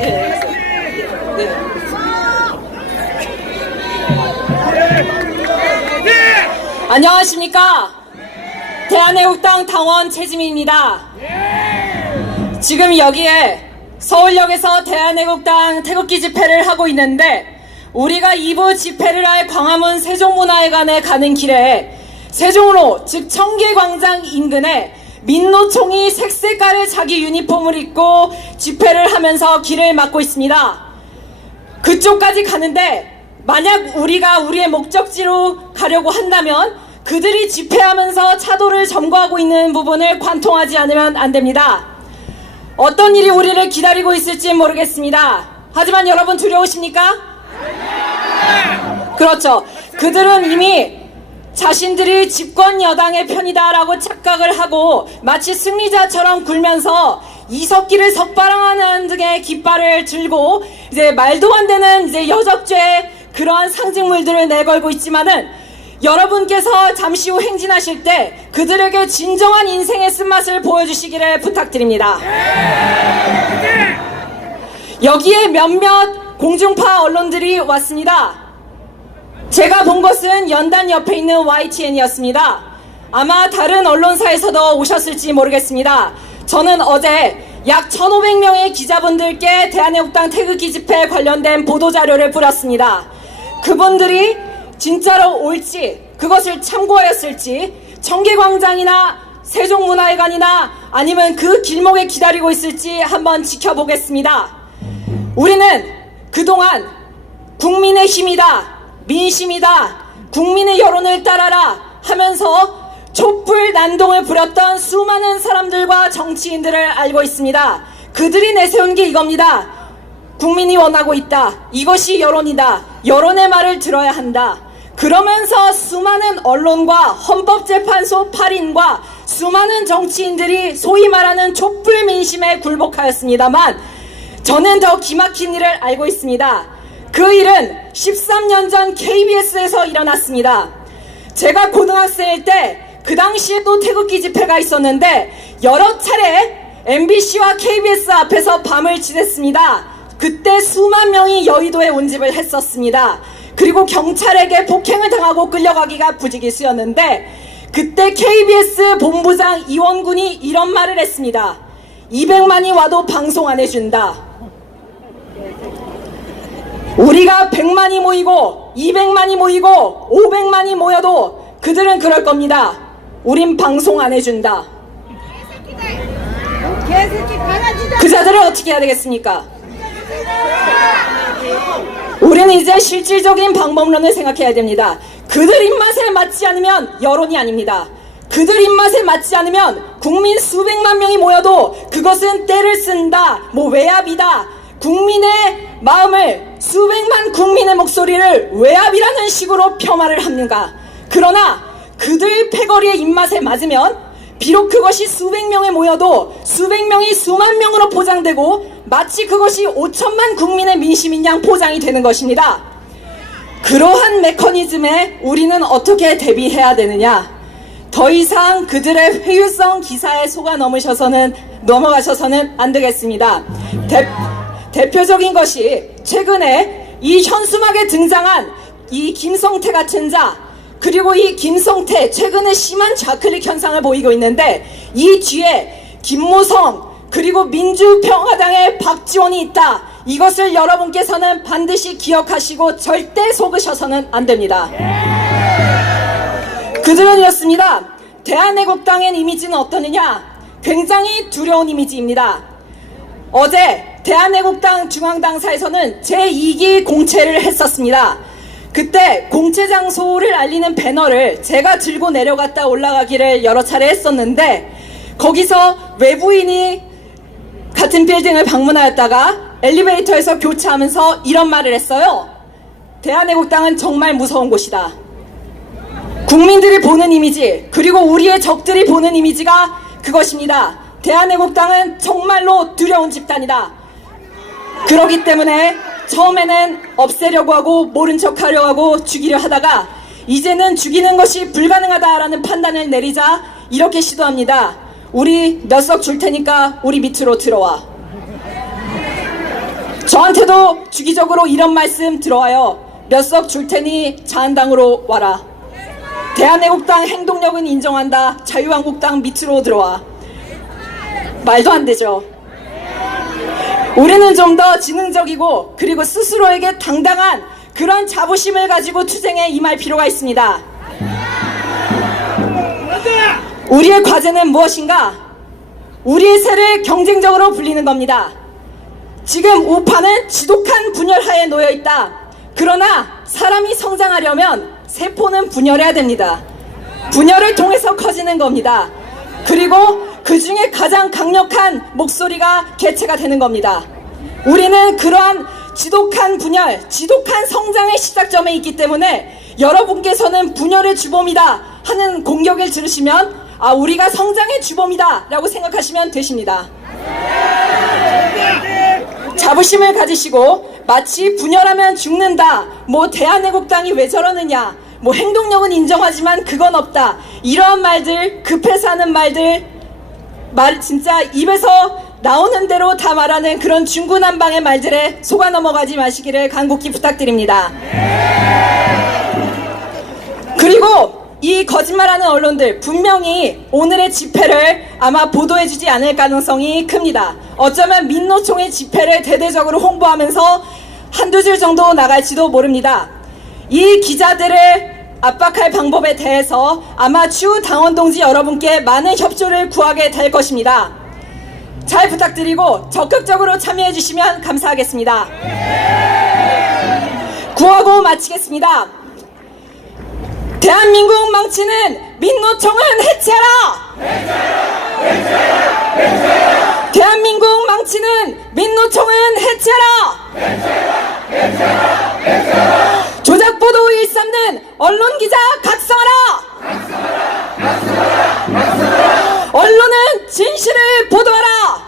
네. 네. 안녕하십니까? 대한애국당 당원 최지민입니다. 지금 여기에 서울역에서 대한애국당 태극기 집회를 하고 있는데, 우리가 2부 집회를 할 광화문 세종문화회관에 가는 길에 세종로 즉 청계광장 인근에 민노총이 색색깔의 자기 유니폼을 입고 집회를 하면서 길을 막고 있습니다. 그쪽까지 가는데 만약 우리가 우리의 목적지로 가려고 한다면 그들이 집회하면서 차도를 점거하고 있는 부분을 관통하지 않으면 안 됩니다. 어떤 일이 우리를 기다리고 있을지 모르겠습니다. 하지만 여러분 두려우십니까? 그렇죠. 그들은 이미 자신들이 집권 여당의 편이다라고 착각을 하고 마치 승리자처럼 굴면서 이석기를 석바랑하는 등의 깃발을 들고 이제 말도 안 되는 이제 여적죄 그러한 상징물들을 내걸고 있지만은, 여러분께서 잠시 후 행진하실 때 그들에게 진정한 인생의 쓴맛을 보여주시기를 부탁드립니다. 여기에 몇몇 공중파 언론들이 왔습니다. 제가 본 것은 연단 옆에 있는 YTN이었습니다. 아마 다른 언론사에서도 오셨을지 모르겠습니다. 저는 어제 약 1,500명의 기자분들께 대한애국당 태극기 집회 관련된 보도자료를 뿌렸습니다. 그분들이 진짜로 올지, 그것을 참고하였을지, 청계광장이나 세종문화회관이나 아니면 그 길목에 기다리고 있을지 한번 지켜보겠습니다. 우리는 그동안 국민의 힘이다, 민심이다, 국민의 여론을 따라라 하면서 촛불 난동을 부렸던 수많은 사람들과 정치인들을 알고 있습니다. 그들이 내세운 게 이겁니다. 국민이 원하고 있다. 이것이 여론이다. 여론의 말을 들어야 한다. 그러면서 수많은 언론과 헌법재판소 8인과 수많은 정치인들이 소위 말하는 촛불 민심에 굴복하였습니다만, 저는 더 기막힌 일을 알고 있습니다. 그 일은 13년 전 KBS에서 일어났습니다. 제가 고등학생일 때 그 당시에 또 태극기 집회가 있었는데 여러 차례 MBC와 KBS 앞에서 밤을 지냈습니다. 그때 수만 명이 여의도에 온집을 했었습니다. 그리고 경찰에게 폭행을 당하고 끌려가기가 부지기수였는데, 그때 KBS 본부장 이원군이 이런 말을 했습니다. 200만이 와도 방송 안 해준다. 우리가 100만이 모이고 200만이 모이고 500만이 모여도 그들은 그럴 겁니다. 우린 방송 안 해준다. 그 자들을 어떻게 해야 되겠습니까? 우리는 이제 실질적인 방법론을 생각해야 됩니다. 그들 입맛에 맞지 않으면 여론이 아닙니다. 그들 입맛에 맞지 않으면 국민 수백만 명이 모여도 그것은 때를 쓴다, 외압이다, 국민의 마음을, 수백만 국민의 목소리를 외압이라는 식으로 폄하를 합니다. 그러나 그들 패거리의 입맛에 맞으면 비록 그것이 수백 명에 모여도 수백 명이 수만 명으로 포장되고 마치 그것이 5천만 국민의 민심인 양 포장이 되는 것입니다. 그러한 메커니즘에 우리는 어떻게 대비해야 되느냐? 더 이상 그들의 회유성 기사에 속아 넘어가셔서는 안 되겠습니다. 대표적인 것이 최근에 이 현수막에 등장한 이 김성태 같은 자, 그리고 이 김성태 최근에 심한 좌클릭 현상을 보이고 있는데, 이 뒤에 김무성 그리고 민주평화당의 박지원이 있다. 이것을 여러분께서는 반드시 기억하시고 절대 속으셔서는 안 됩니다. 그들은 이렇습니다. 대한애국당의 이미지는 어떠느냐? 굉장히 두려운 이미지입니다. 어제 대한애국당 중앙당사에서는 제2기 공채를 했었습니다. 그때 공채 장소를 알리는 배너를 제가 들고 내려갔다 올라가기를 여러 차례 했었는데, 거기서 외부인이 같은 빌딩을 방문하였다가 엘리베이터에서 교차하면서 이런 말을 했어요. 대한애국당은 정말 무서운 곳이다. 국민들이 보는 이미지, 그리고 우리의 적들이 보는 이미지가 그것입니다. 대한애국당은 정말로 두려운 집단이다. 그렇기 때문에 처음에는 없애려고 하고 모른 척하려고 하고 죽이려 하다가 이제는 죽이는 것이 불가능하다라는 판단을 내리자 이렇게 시도합니다. 우리 몇 석 줄 테니까 우리 밑으로 들어와. 저한테도 주기적으로 이런 말씀 들어와요. 몇 석 줄 테니 자한당으로 와라. 대한애국당 행동력은 인정한다. 자유한국당 밑으로 들어와. 말도 안 되죠. 우리는 좀 더 지능적이고 그리고 스스로에게 당당한 그런 자부심을 가지고 투쟁에 임할 필요가 있습니다. 우리의 과제는 무엇인가? 우리의 새를 경쟁적으로 불리는 겁니다. 지금 우파는 지독한 분열하에 놓여 있다. 그러나 사람이 성장하려면 세포는 분열해야 됩니다. 분열을 통해서 커지는 겁니다. 그리고 그 중에 가장 강력한 목소리가 개체가 되는 겁니다. 우리는 그러한 지독한 분열, 지독한 성장의 시작점에 있기 때문에 여러분께서는 분열의 주범이다 하는 공격을 들으시면 아, 우리가 성장의 주범이다 라고 생각하시면 되십니다. 자부심을 가지시고 마치 분열하면 죽는다, 뭐 대한애국당이 왜 저러느냐, 뭐 행동력은 인정하지만 그건 없다, 이러한 말들, 급해서 하는 말들, 진짜 입에서 나오는 대로 다 말하는 그런 중구난방의 말들에 속아 넘어가지 마시기를 간곡히 부탁드립니다. 그리고 이 거짓말하는 언론들 분명히 오늘의 집회를 아마 보도해주지 않을 가능성이 큽니다. 어쩌면 민노총의 집회를 대대적으로 홍보하면서 한두 줄 정도 나갈지도 모릅니다. 이 기자들을 압박할 방법에 대해서 아마 추후 당원 동지 여러분께 많은 협조를 구하게 될 것입니다. 잘 부탁드리고 적극적으로 참여해 주시면 감사하겠습니다. 구하고 마치겠습니다. 대한민국 망치는 민노총은 해체하라! 대한민국 망치는 민노총은 해체하라! 조작보도 일삼는 언론기자 각성하라! 언론은 진실을 보도하라!